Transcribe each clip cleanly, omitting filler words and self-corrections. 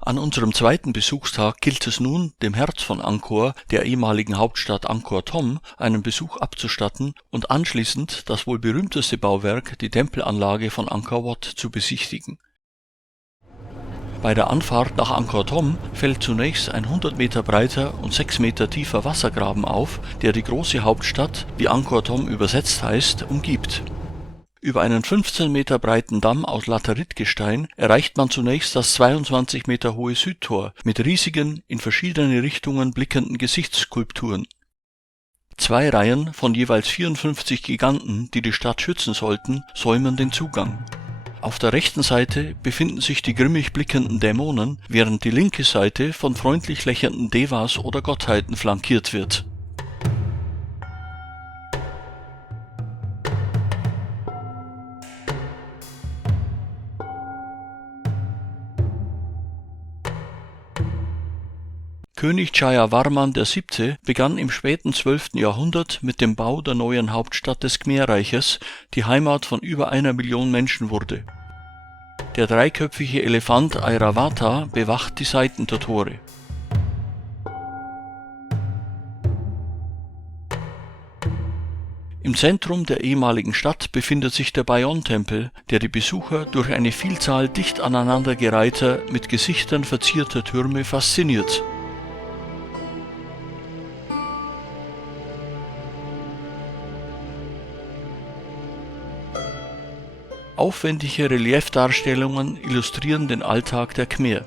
An unserem zweiten Besuchstag gilt es nun, dem Herz von Angkor, der ehemaligen Hauptstadt Angkor Thom, einen Besuch abzustatten und anschließend das wohl berühmteste Bauwerk, die Tempelanlage von Angkor Wat, zu besichtigen. Bei der Anfahrt nach Angkor Thom fällt zunächst ein 100 Meter breiter und 6 Meter tiefer Wassergraben auf, der die große Hauptstadt, wie Angkor Thom übersetzt heißt, umgibt. Über einen 15 Meter breiten Damm aus Lateritgestein erreicht man zunächst das 22 Meter hohe Südtor mit riesigen, in verschiedene Richtungen blickenden Gesichtsskulpturen. 2 Reihen von jeweils 54 Giganten, die die Stadt schützen sollten, säumen den Zugang. Auf der rechten Seite befinden sich die grimmig blickenden Dämonen, während die linke Seite von freundlich lächelnden Devas oder Gottheiten flankiert wird. König Jayavarman VII. Begann im späten 12. Jahrhundert mit dem Bau der neuen Hauptstadt des Khmer-Reiches, die Heimat von über 1 Million Menschen wurde. Der dreiköpfige Elefant Airavata bewacht die Seiten der Tore. Im Zentrum der ehemaligen Stadt befindet sich der Bayon-Tempel, der die Besucher durch eine Vielzahl dicht aneinandergereihter, mit Gesichtern verzierter Türme fasziniert. Aufwendige Reliefdarstellungen illustrieren den Alltag der Khmer.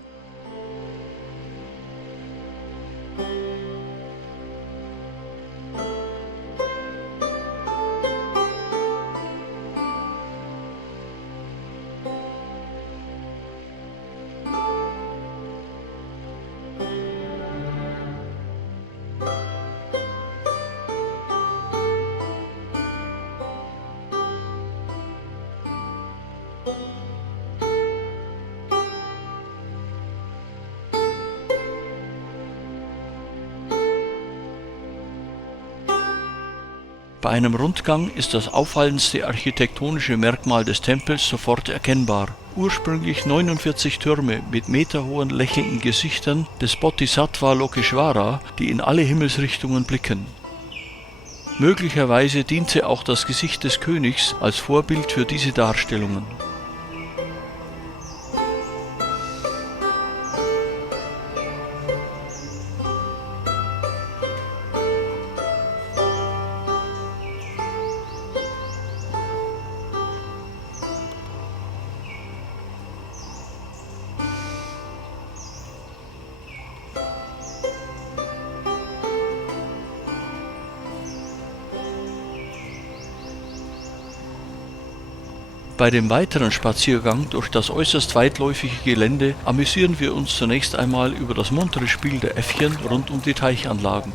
Bei einem Rundgang ist das auffallendste architektonische Merkmal des Tempels sofort erkennbar. Ursprünglich 49 Türme mit meterhohen lächelnden Gesichtern des Bodhisattva Lokeshvara, die in alle Himmelsrichtungen blicken. Möglicherweise diente auch das Gesicht des Königs als Vorbild für diese Darstellungen. Bei dem weiteren Spaziergang durch das äußerst weitläufige Gelände amüsieren wir uns zunächst einmal über das muntere Spiel der Äffchen rund um die Teichanlagen.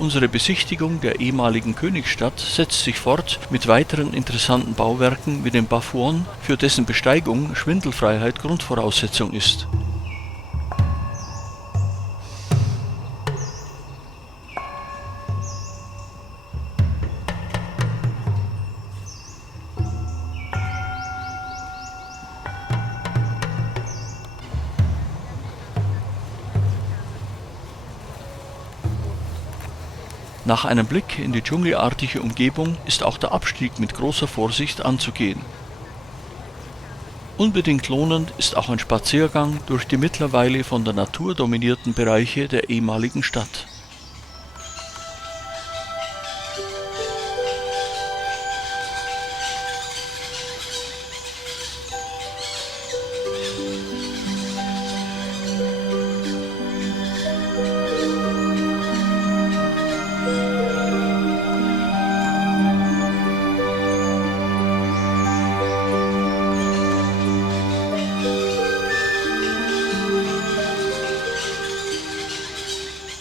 Unsere Besichtigung der ehemaligen Königsstadt setzt sich fort mit weiteren interessanten Bauwerken wie dem Bafuon, für dessen Besteigung Schwindelfreiheit Grundvoraussetzung ist. Nach einem Blick in die dschungelartige Umgebung ist auch der Abstieg mit großer Vorsicht anzugehen. Unbedingt lohnend ist auch ein Spaziergang durch die mittlerweile von der Natur dominierten Bereiche der ehemaligen Stadt.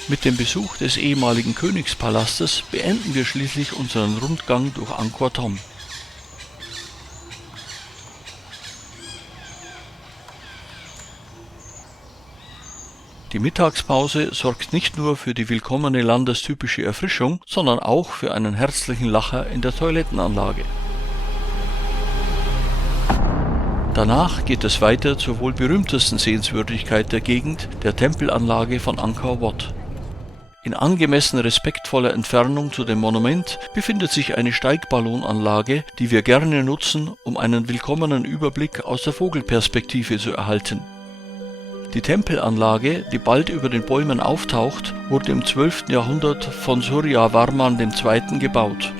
Mit dem Besuch des ehemaligen Königspalastes beenden wir schließlich unseren Rundgang durch Angkor Thom. Die Mittagspause sorgt nicht nur für die willkommene landestypische Erfrischung, sondern auch für einen herzlichen Lacher in der Toilettenanlage. Danach geht es weiter zur wohl berühmtesten Sehenswürdigkeit der Gegend, der Tempelanlage von Angkor Wat. In angemessen respektvoller Entfernung zu dem Monument befindet sich eine Steigballonanlage, die wir gerne nutzen, um einen willkommenen Überblick aus der Vogelperspektive zu erhalten. Die Tempelanlage, die bald über den Bäumen auftaucht, wurde im 12. Jahrhundert von Surya Varman II. Gebaut.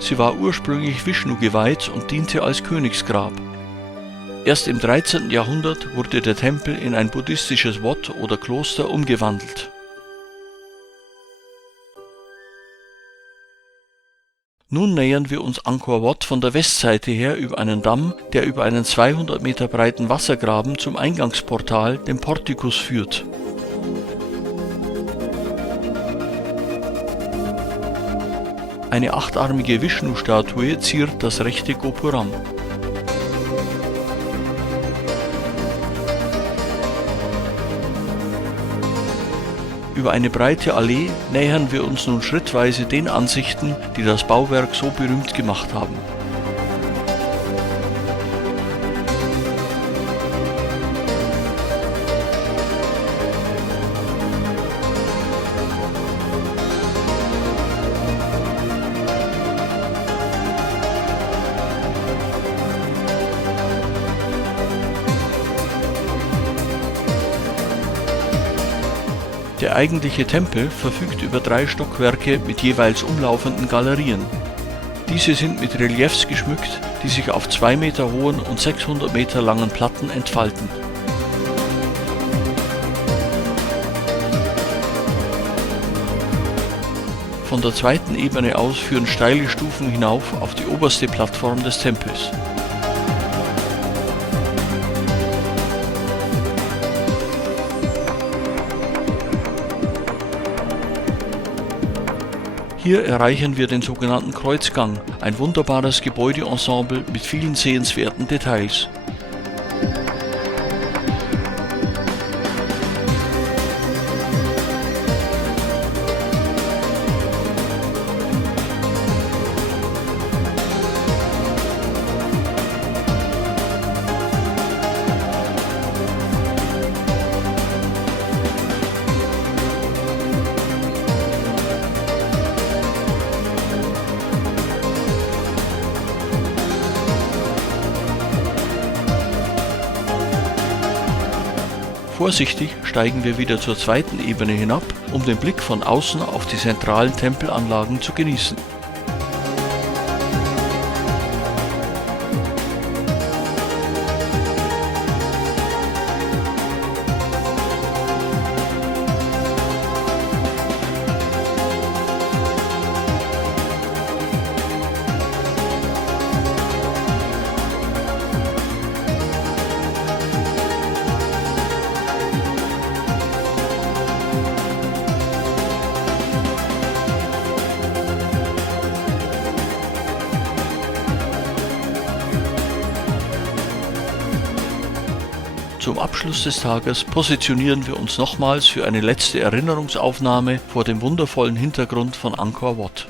Sie war ursprünglich Vishnu geweiht und diente als Königsgrab. Erst im 13. Jahrhundert wurde der Tempel in ein buddhistisches Wat oder Kloster umgewandelt. Nun nähern wir uns Angkor Wat von der Westseite her über einen Damm, der über einen 200 Meter breiten Wassergraben zum Eingangsportal, dem Portikus, führt. Eine achtarmige Vishnu-Statue ziert das rechte Gopuram. Über eine breite Allee nähern wir uns nun schrittweise den Ansichten, die das Bauwerk so berühmt gemacht haben. Der eigentliche Tempel verfügt über 3 Stockwerke mit jeweils umlaufenden Galerien. Diese sind mit Reliefs geschmückt, die sich auf 2 Meter hohen und 600 Meter langen Platten entfalten. Von der zweiten Ebene aus führen steile Stufen hinauf auf die oberste Plattform des Tempels. Hier erreichen wir den sogenannten Kreuzgang, ein wunderbares Gebäudeensemble mit vielen sehenswerten Details. Vorsichtig steigen wir wieder zur zweiten Ebene hinab, um den Blick von außen auf die zentralen Tempelanlagen zu genießen. Zum Abschluss des Tages positionieren wir uns nochmals für eine letzte Erinnerungsaufnahme vor dem wundervollen Hintergrund von Angkor Wat.